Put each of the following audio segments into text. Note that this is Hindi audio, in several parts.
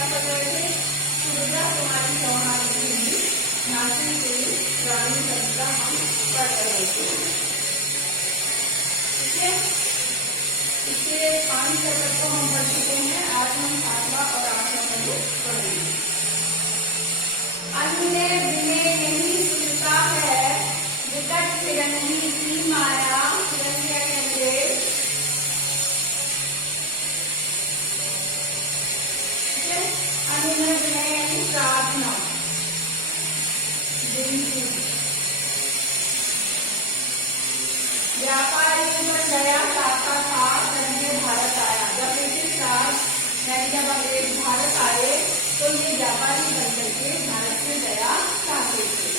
क्या कर रहे थे? सुभद्रा कुमारी चौहान की झांसी की रानी का हम पढ़ रहे थे। ठीक है, इसके 5 चैप्टर को हम पढ़ चुके हैं। आज हम 7वां और 8वां चैप्टर पढ़ेंगे। अन्य विनय नहीं सुनता है, विकट फिरंगी की माया, फिरंगी अंग्रेज। अन्य विनय यानी प्रार्थना, व्यापारी पर दया चाहता था, जब भारत आया। जब ब्रिटिश राज यानी जब अंग्रेज भारत आए तो ये व्यापारी बनकर के भारत से दया चाहते थे।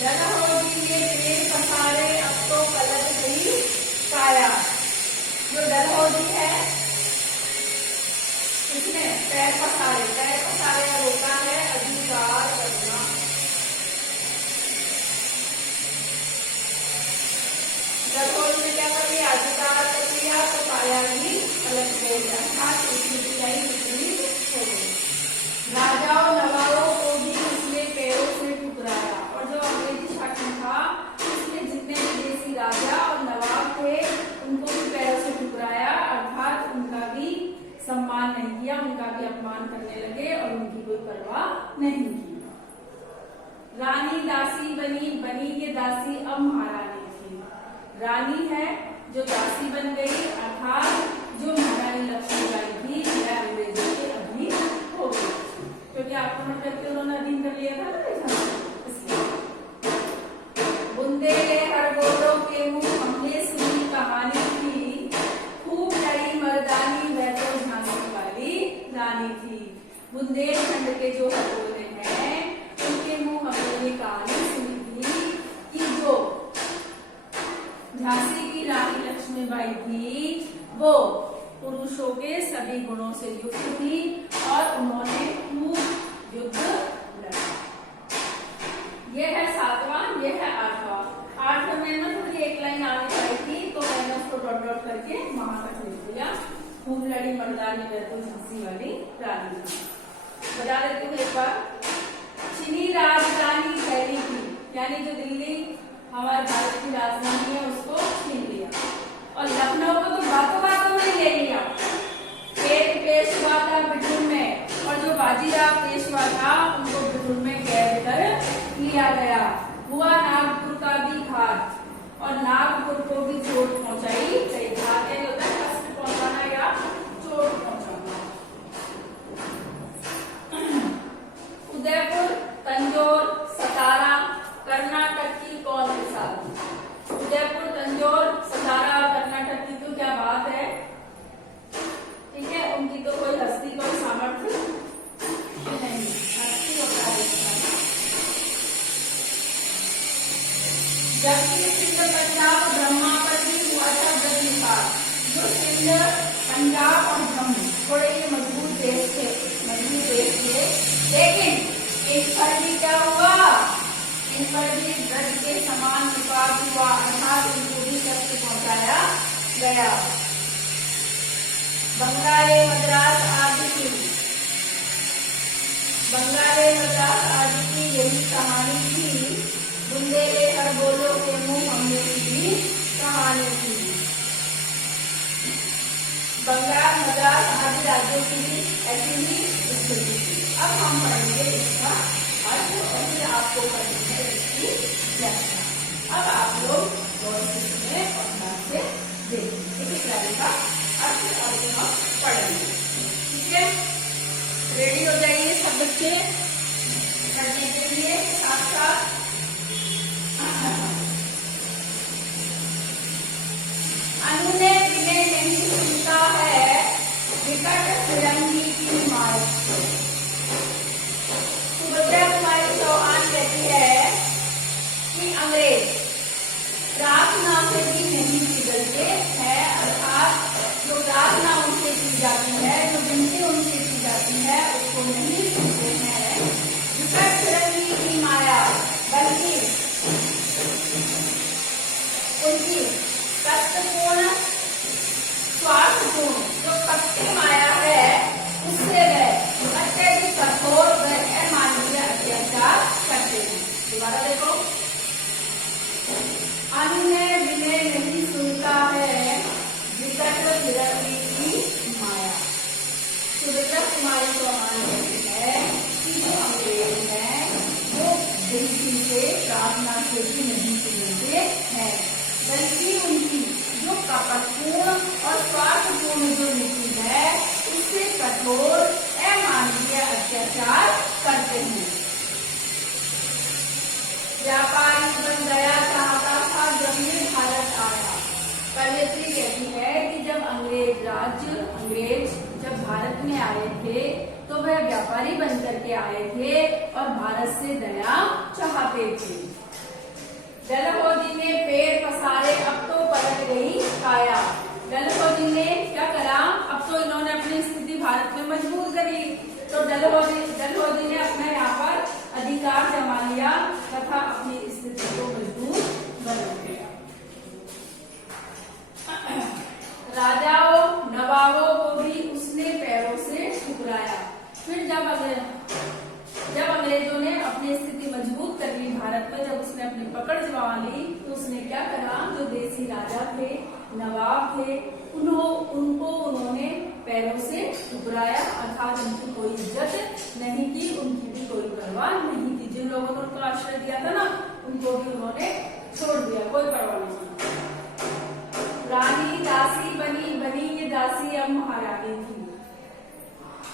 डलहौजी के पेड़ पसारे, अब तो पलट गई काया। जो डलहौजी है इसमें पैर पसारे का होता है अधिकार करना। डलहौजी में क्या कर लिया? अधिकार कर लिया तो काया भी पलट गई, अर्थात उसकी बुराई विपरीत हो गई। राजाओं नवाबों को भी उसने पैरों से ठुकराया। और जो अंग्रेजी शासन था उसने जितने भी देसी राजा और नवाब थे उनको भी पैरों से ठुकराया, अर्थात उनका भी सम्मान नहीं किया, उनका भी अपमान करने लगे और उनकी कोई परवाह नहीं की। रानी दासी बनी, बनी ये दासी अब महारानी थी। रानी है जो दासी बन गई, अर्थात जो महारानी लक्ष्मीबाई थी यह अंग्रेजों के अधीन हो गई, क्योंकि आक्रमण करके उन्होंने अधीन कर लिया था ना। बुंदेले हर गोरों के मुंह हमने सुनी कहानी थी, खूब लड़ी मर्दानी वह तो झांसी वाली रानी थी। बुंदेलखंड के जो हरगोरे हैं उनके मुंह हमने कहानी सुनी थी कि जो झांसी की रानी लक्ष्मीबाई थी वो पुरुषों के सभी गुणों से युक्त थी और उन्होंने खूब युद्ध लड़ा। यह है 7वां, यह है 8वां। 8वें में ना थोड़ी एक लाइन आगे आई थी तो मैंने उसको डॉट डॉट करके वहां तक लिख दिया। खूब लड़ी मर्दानी वह तो झांसी वाली रानी थी। बता देती हूँ एक बार। चीनी राजधानी दिल्ली थी, यानी जो दिल्ली हमारे भारत की राजधानी है उसको छीन लिया, और लखनऊ को तो बातों बातों में ले लिया। एक पेशवा था बिठूर में, और जो बाजीराव पेशवा था उनको बिठूर में कैद कर लिया गया। हुआ नागपुर का भी घात, और नागपुर को भी चोट पहुंचाई गई। घात होता है कष्ट पहुंचाना या चोट पहुंचाना। उदयपुर, तंजौर, सतारा कर्नाटक की कौन सी साथी? उदयपुर, तंजौर, सतारा और कर्नाटक की तो क्या बात है। ठीक है, उनकी तो कोई हस्ती कोई सामर्थ्य नहीं, हस्ती होता है। जबकि सिंध, पंजाब, ब्रह्मा पर भी हुआ था ब्रजनिपात। जो सिंध, पंजाब और ब्रह्म थोड़े ही मजबूत देश थे, लेकिन इन पर भी क्या हुआ? इन पर भी ब्रज के समान विवाद हुआ, अर्थात उनको भी कष्ट पहुंचाया गया। बंगाले मद्रास आदि की यही कहानी थी। बुंदेले हर बोलो के मुंह हमने की कहानी थी। बंगाल, मद्रास आदि राज्यों की भी ऐसी ही स्थिति थी। अब हम पढ़ेंगे इसका अर्थ और फिर आपको करनी है इसकी व्याख्या। अब आप लोग गौर से सुने और ध्यान से देखें। इस कार्य का अर्थ अब हम पढ़ेंगे। ठीक है, रेडी हो जाइए सब बच्चे करने के लिए साथ साथ। अनुने विनय नहीं सुनता है, विकट फिरंगी की माया। सुभद्रा कुमारी चौहान कहती है कि अंग्रेज प्रार्थना से भी नहीं पिघलते हैं, अर्थात जो प्रार्थना उनसे की जाती है, जो विनती उनसे की जाती है उसको नहीं सुनते हैं। विकट फिरंगी अंग्रेज जब भारत में आए थे तो वह व्यापारी बनकर के आए थे और भारत से दया चाहते थे। डलहौजी ने पैर पसारे, अब तो पलट गई काया। डलहौजी ने क्या करा, अब तो इन्होंने अपनी स्थिति भारत में मजबूत कर ली। तो डलहौजी ने अपना यहाँ पर अधिकार जमा लिया तथा अपनी स्थिति को मजबूत बना दिया। राजाओं नवाबों को भी उसने पैरों से ठुकराया। फिर जब अंग्रेजों ने अपनी स्थिति मजबूत कर ली भारत में, जब उसने अपनी पकड़ जमा ली तो उसने क्या करा, जो देसी राजा थे, नवाब थे, उनको उन्होंने पैरों से ठुकराया, अर्थात उनकी कोई इज्जत नहीं की, उनकी भी कोई परवाह नहीं की। जिन लोगों ने उनको आश्रय दिया था ना, उनको भी उन्होंने छोड़ दिया, कोई परवाह नहीं। रानी दासी बनी, ये दासी अब महारानी थी।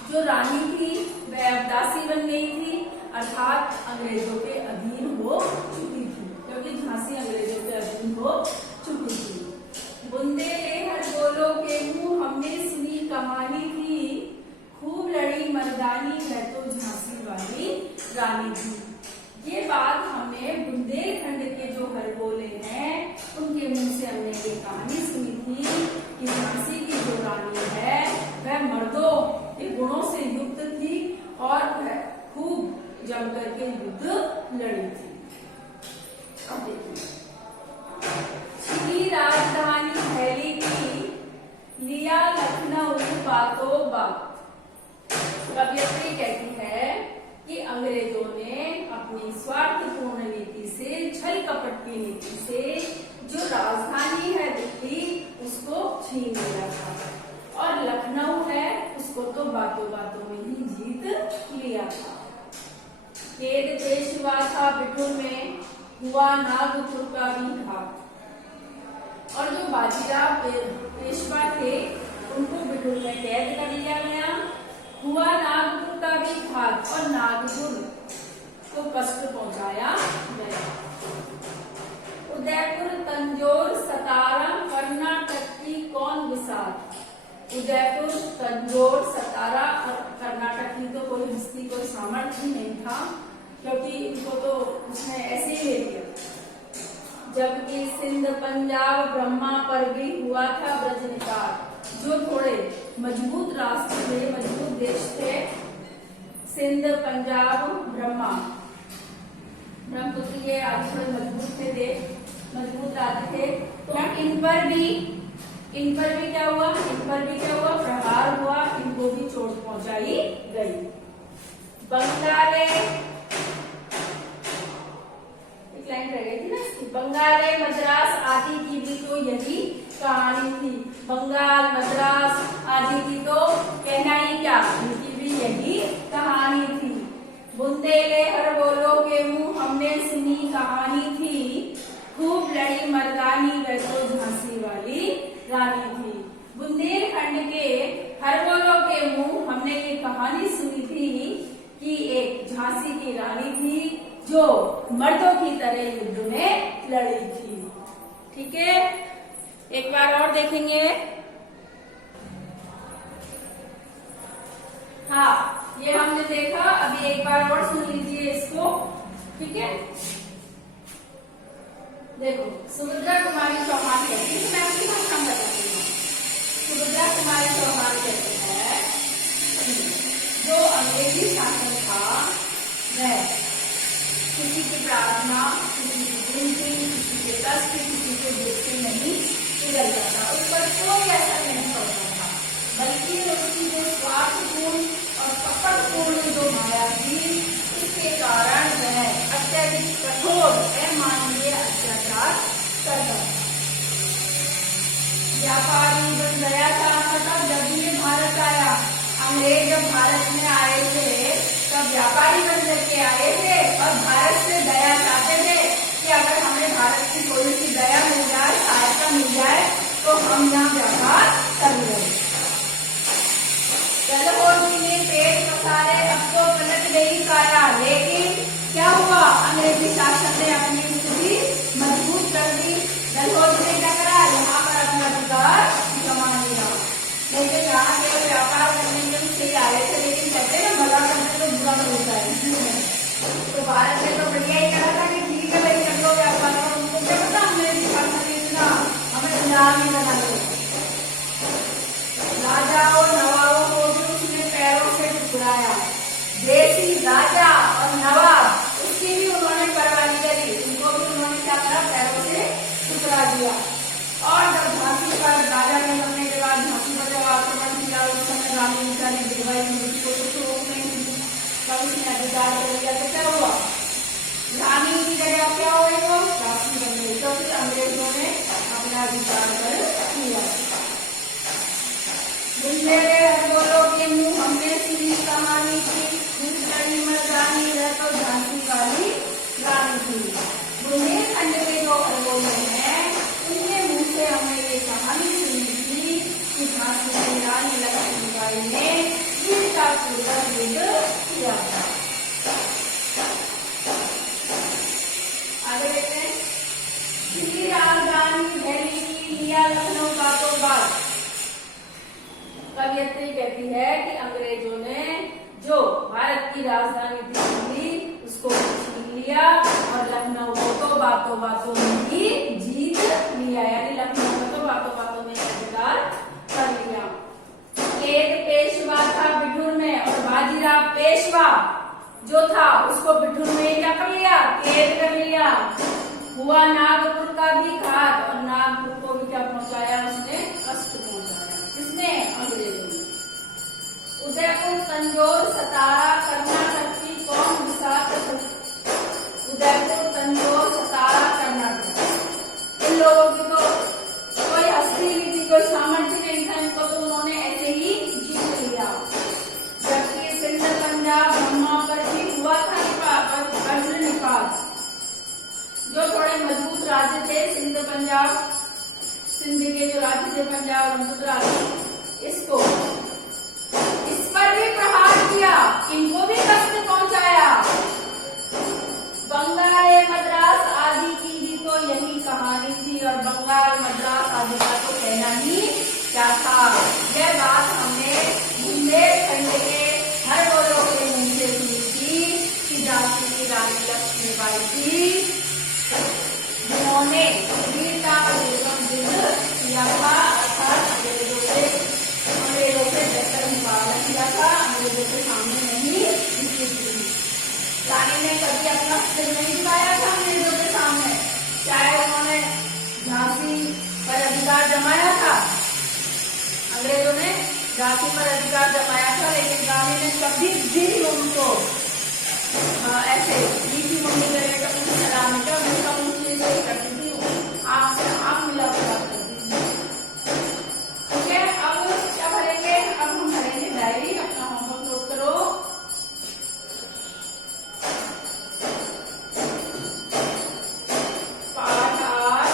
जो रानी थी वह अब दासी बन गई थी, अर्थात अंग्रेजों के अधीन हो चुकी थी, क्योंकि झांसी अंग्रेजों के अधीन हो चुकी थी। बुंदेले हर बोलो के मुंह, हमने सुनी कहानी थी, खूब लड़ी मर्दानी, है तो झांसी वाली रानी थी। ये बात हमने बुंदेलखंड के जो हरबोले हैं उनके मुंह से हमने ये कहानी सुनी थी कि झांसी की जो रानी है वह मर्दों के गुणों से युक्त थी और वह खूब जम करके युद्ध लड़ी थी। अब देखिए, छिली राजधानी दिल्ली की, लिया लखनऊ बातों बात। कवियत्री कहती है कि अंग्रेजों ने अपनी स्वार्थपूर्ण नीति से, छल कपट की नीति से जो राजधानी है दिल्ली उसको छीन लिया था और लखनऊ है उसको तो बातों बातों में ही जीत लिया था। केद पेश हुआ था बिठूर में, हुआ नागपुर का भी घात। और जो बाजीराव पेशवा थे उनको बिठूर में कैद कर लिया गया, हुआ नागपुर का भी घात और नागपुर को कष्ट पहुंचाया गया। उदयपुर तंजौर सतारा कर्नाटक की कौन विसात। उदयपुर तंजौर सतारा और कर्नाटक की तो कोई हस्ती, कोई सामर्थ्य नहीं था, क्योंकि इनको तो उसने ऐसे ही ले लिया। जबकि सिंध पंजाब ब्रह्मा पर भी हुआ था ब्रज निकार। जो थोड़े मजबूत राष्ट्र थे, मजबूत देश थे, सिंध पंजाब ब्रह्मा, ब्रह्मपुत्र के आदि थोड़े मजबूत थे देश, मजबूत राज्य थे, तो इन पर भी क्या हुआ, प्रहार हुआ, इनको भी चोट पहुंचाई गई। बंगाले, एक लाइन रह गई थी ना इसकी, बंगाले मद्रास आदि की भी तो यही कहानी थी। बंगाल मद्रास आदि की तो कहना ही क्या, इनकी भी यही कहानी थी। बुंदेले हर बोलो के मुंह, हमने सुनी कहानी थी, खूब लड़ी मर्दानी, वह तो झांसी वाली रानी थी। बुंदेलखंड के हर बोलो के मुंह, हमने ये कहानी सुनी थी कि एक झांसी की रानी थी जो मर्दों की तरह युद्ध में लड़ी थी। ठीक है, एक बार और देखेंगे। हाँ, ये हमने देखा, अभी एक बार और सुन लीजिए इसको। ठीक है, देखो, सुभद्रा कुमारी चौहान कहती है, मैं आपकी भाषा में बताती हूँ। सुभद्रा कुमारी चौहान कहती है जो अंग्रेजी शासन था वह किसी की प्रार्थना, किसी की गिनती, किसी के कष्ट, किसी के दुख से नहीं पिघल जाता, उस पर कोई असर नहीं पड़ता था, बल्कि उसकी जो स्वार्थपूर्ण और कपटपूर्ण जो माया थी उसके कारण वह अत्यधिक कठोर अमानवीय अत्याचार करता था। व्यापारी बन गया था, मतलब जब ये भारत आया, अंग्रेज जब भारत में आए थे तब व्यापारी बन करके आए थे और भारत से दया चाहते थे कि अगर हमें भारत की थोड़ी सी दया मिल जाए, सहायता मिल जाए तो हम यहाँ व्यापार कर लेंगे। डलहौजी ने पेट पसारे, अब तो पलट गई काया, लेकिन क्या हुआ, अंग्रेजी शासन ने अपनी स्थिति मजबूत कर दी। डलहौजी ने क्या करा, यहाँ पर अपना अधिकार जमा लिया, लेकिन यहाँ के भला करने के लिए आ रहे थे, लेकिन कहते हैं ना भला करने तो बुरा मिलता है। तो भारत ने तो बढ़िया ही कहा था कि ठीक है भाई कर लो व्यापार, और उनको क्या पता अंग्रेजी भाषा में इतना हमें गुलाम ही बना दो। राजाओं नवाबों को भी उसने पैरों से टुकराया, देसी राजा और नवाब उसकी भी उन्होंने परवाह करी, उनको भी उन्होंने क्या करा, पैरों से टुकरा दिया। और जब झांसी पर राजा ने बनने के बाद झांसी पर जब आक्रमण किया, उस समय रानी मीरा ने दिलवाई मुझे को तो रोक नहीं थी, तब उसने अधिकार कर लिया। तो क्या हुआ, रानी की जगह क्या हो गई, वो झांसी बन गई। तो फिर अंग्रेजों ने अपना अधिकार कर लिया। बोलो के मुंह हमने सुनी कहानी थी, मर्दानी रह तो झांसी वाली रानी थी। बुंदेलखंड के जो खरगोश हैं उनके मुंह से हमने ये कहानी सुनी थी कि झांसी की रानी लक्ष्मीबाई ने वीरतापूर्वक युद्ध किया था। आगे देखते हैं, दिल्ली राजधानी दिल्ली की लिया लखनऊ बातों बात। कवियत्री कहती है कि अंग्रेजों ने जो भारत की राजधानी दिल्ली उसको छीन लिया और लखनऊ को तो बातों बातों में ही जीत लिया, यानी लखनऊ को तो बातों बातों में अधिकार कर लिया। कैद पेशवा था बिठूर में, और बाजीराव पेशवा जो था उसको बिठूर में क्या कर लिया, कैद कर लिया। हुआ नागपुर का भी घात, और नागपुर को भी क्या पहुंचाया उसने, कष्ट पहुंचाया। किसने, अंग्रेजों ने। उदयपुर तंजौर सतारा कर्नाटक की कौन विशाख, उदयपुर तंजौर सतारा कर्नाटक, इन लोगों की तो कोई हस्ती नहीं थी, कोई सामर्थ्य नहीं था, इनको तो उन्होंने ऐसे ही जीत लिया। जबकि सिंध पंजाब ब्रह्मा पर भी हुआ था वज्र निपात। जो थोड़े मजबूत राज्य थे सिंध पंजाब, सिंध के जो राज्य थे पंजाब और गुजरात, इसको इस पर भी प्रहार किया, इनको भी कष्ट पहुंचाया। बंगाल मद्रास आदि की भी तो यही कहानी थी, और बंगाल मद्रास आदि का तो कहना ही क्या था। यह बात हमने बुंदेलखंड के हर बोलों के मुंह से सुनी थी कि झांसी की रानी लक्ष्मीबाई थी, जिन्होंने वीरतापूर्वक युद्ध किया था, अर्थात अंग्रेजों से डटकर मुकाबला किया था, अंग्रेजों के सामने नहीं झुकी थी। रानी ने कभी अपना सिर नहीं झुकाया था अंग्रेजों के सामने, चाहे उन्होंने झांसी पर अधिकार जमाया था, अंग्रेजों ने झांसी पर अधिकार जमाया था, लेकिन रानी ने कभी भी उनको ऐसे नीति मुंडी करके कभी सलामी का उनका मुझे नहीं करती थी, आपसे आप मिला बात करती थी। ठीक है, अब क्या भरेंगे, अब हम भरेंगे डायरी। अपना होमवर्क नोट करो। पाठ 8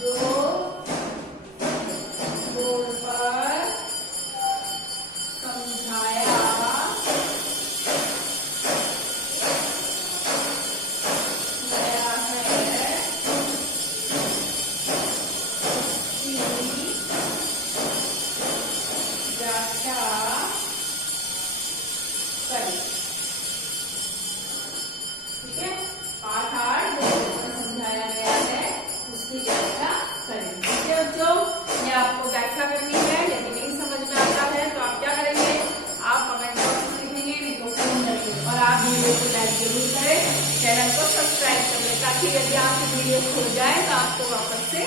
जो बोर्ड पर समझाया चैनल को सब्सक्राइब कर ले, ताकि यदि आपकी वीडियो खो जाए तो आपको वापस से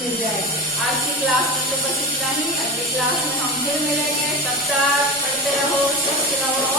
मिल जाए। आज की क्लास में तो बस इतना ही, अगली क्लास में हम फिर मिलेंगे। तब तक पढ़ते रहो, स्वस्थ रहो।